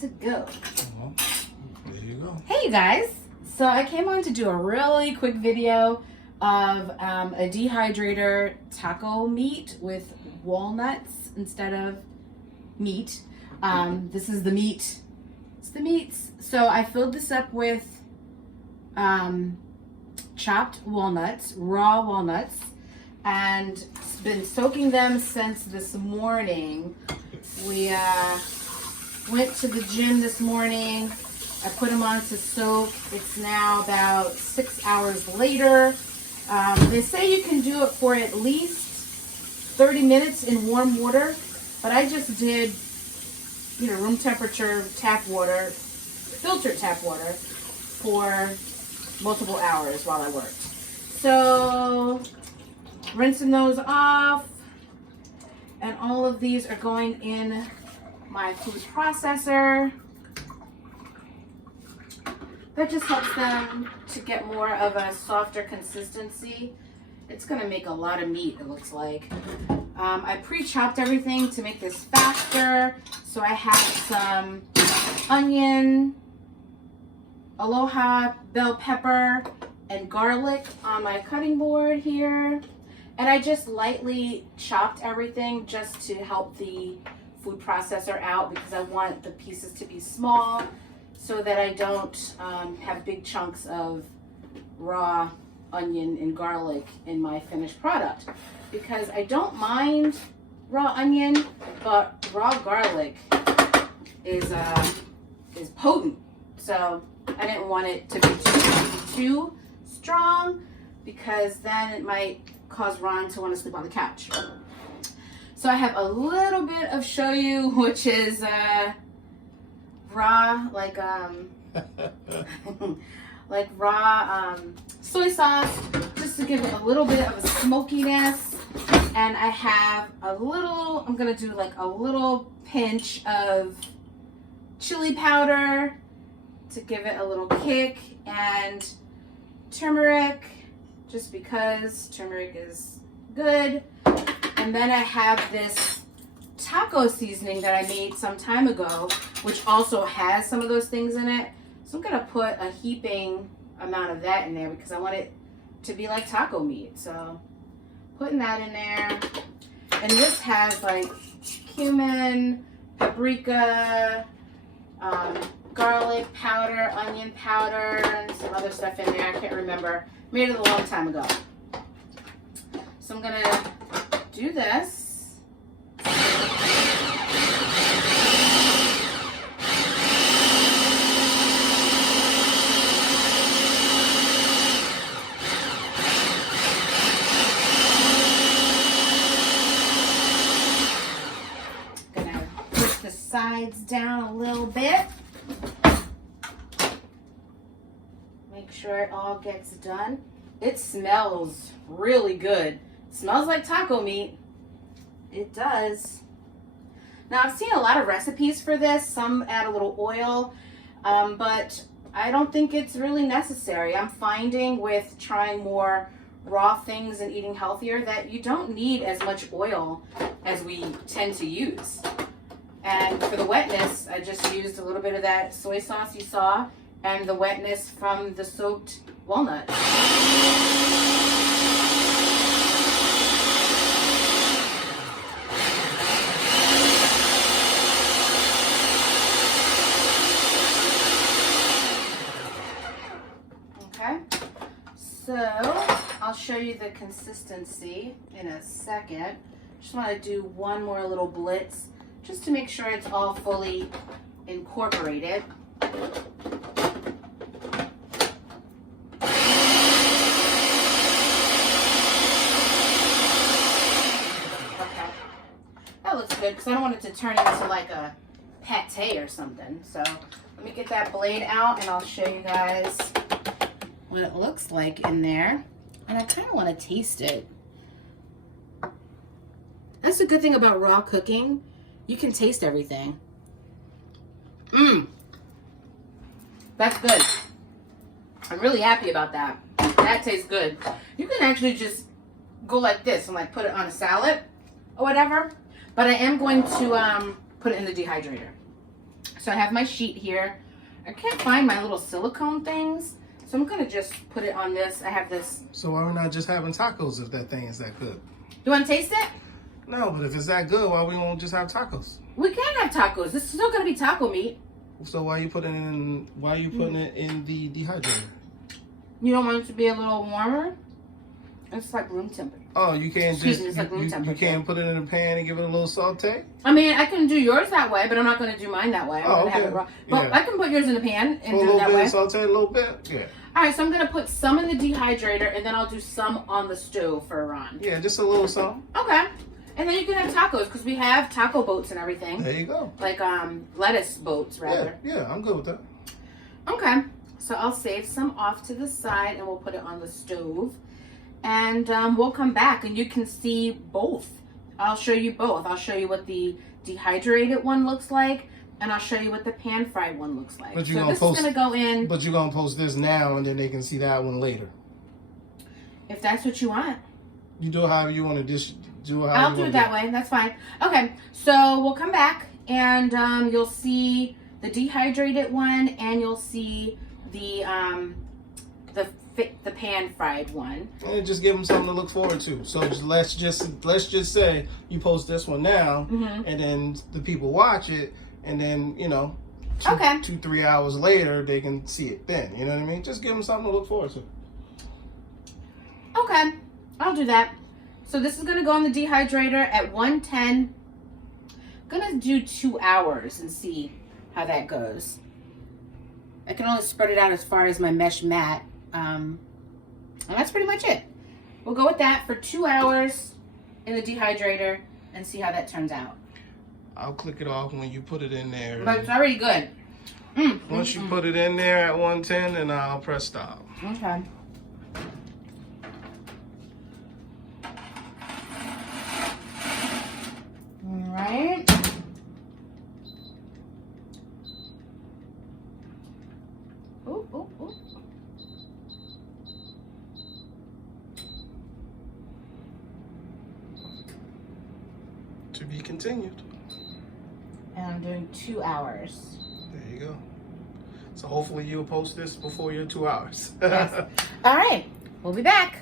to go. Well, there you go. Hey you guys, so I came on to do a really quick video of a dehydrator taco meat with walnuts instead of meat. This is the meat. It's the meats. So I filled this up with chopped walnuts, raw walnuts, and been soaking them since this morning. We went to the gym this morning. I put them on to soak. It's now about 6 hours later. They say you can do it for at least 30 minutes in warm water, but I just did, room temperature tap water, filtered tap water for multiple hours while I worked. So rinsing those off, and all of these are going in my food processor. That just helps them to get more of a softer consistency. It's gonna make a lot of meat, it looks like. I pre-chopped everything to make this faster. So I have some onion, aloha, bell pepper, and garlic on my cutting board here. And I just lightly chopped everything just to help the food processor out, because I want the pieces to be small so that I don't have big chunks of raw onion and garlic in my finished product. Because I don't mind raw onion, but raw garlic is potent. So I didn't want it to be too strong, because then it might cause Ron to want to sleep on the couch. So I have a little bit of shoyu, which is raw, like raw soy sauce, just to give it a little bit of a smokiness. And I have a little, I'm gonna do like a little pinch of chili powder to give it a little kick, and turmeric, just because turmeric is good. And then I have this taco seasoning that I made some time ago, which also has some of those things in it. So I'm gonna put a heaping amount of that in there because I want it to be like taco meat. So putting that in there. And this has like cumin, paprika, garlic powder, onion powder, and some other stuff in there. I can't remember. Made it a long time ago. So I'm gonna do this. Gonna push the sides down a little bit. Make sure it all gets done. It smells really good. It smells like taco meat. It does. Now I've seen a lot of recipes for this. Some add a little oil, but I don't think it's really necessary. I'm finding with trying more raw things and eating healthier that you don't need as much oil as we tend to use. And for the wetness, I just used a little bit of that soy sauce you saw, and the wetness from the soaked walnut. Okay, so I'll show you the consistency in a second. Just want to do one more little blitz just to make sure it's all fully incorporated. Good, because I don't want it to turn into like a pate or something. So let me get that blade out and I'll show you guys what it looks like in there. And I kind of want to taste it. That's the good thing about raw cooking. You can taste everything. That's good. I'm really happy about that. That tastes good. You can actually just go like this and like put it on a salad or whatever. But I am going to put it in the dehydrator. So So I have my sheet here. I can't find my little silicone things, so I'm gonna just put it on this. I have this. So why are we not just having tacos if that thing is that good? You want to taste it? No, but if it's that good, why we won't just have tacos? We can have tacos. This is still gonna be taco meat. So why are you putting it in? Why are you putting it in the dehydrator? You don't want it to be a little warmer? It's like room temperature. Oh, you can't Excuse just me, it's like room you temperature. can't put it in a pan and give it a little saute. I mean, I can do yours that way, but I'm not going to do mine that way. I'm going to have it raw. But Yeah. I can put yours in the pan and For a do it little that bit, way. saute a little bit. Yeah. All right, so I'm going to put some in the dehydrator, and then I'll do some on the stove for Ron. Yeah, just a little something. Okay. And then you can have tacos, because we have taco boats and everything. There you go. Like lettuce boats, rather. Yeah, I'm good with that. Okay. So I'll save some off to the side, and we'll put it on the stove. And we'll come back, and you can see both. I'll show you both. I'll show you what the dehydrated one looks like, and I'll show you what the pan-fried one looks like. But so this is going to go in. But you're going to post this now, and then they can see that one later. If that's what you want. You do it however you want to I'll do it that way. That's fine. Okay, so we'll come back, and you'll see the dehydrated one, and you'll see the pan-fried one. And just give them something to look forward to. So let's just say you post this one now, and then the people watch it, and then 2-3 hours later they can see it. Then you know what I mean. Just give them something to look forward to. Okay, I'll do that. So this is gonna go in the dehydrator at 110. I'm gonna do 2 hours and see how that goes. I can only spread it out as far as my mesh mat. And that's pretty much it. We'll go with that for 2 hours in the dehydrator and see how that turns out. I'll click it off when you put it in there. But it's already good. Once you put it in there at 110, then I'll press stop. Okay. All right. Ooh, ooh, ooh. To be continued. And I'm doing 2 hours. There you go. So hopefully you'll post this before your 2 hours. Yes. All right. We'll be back.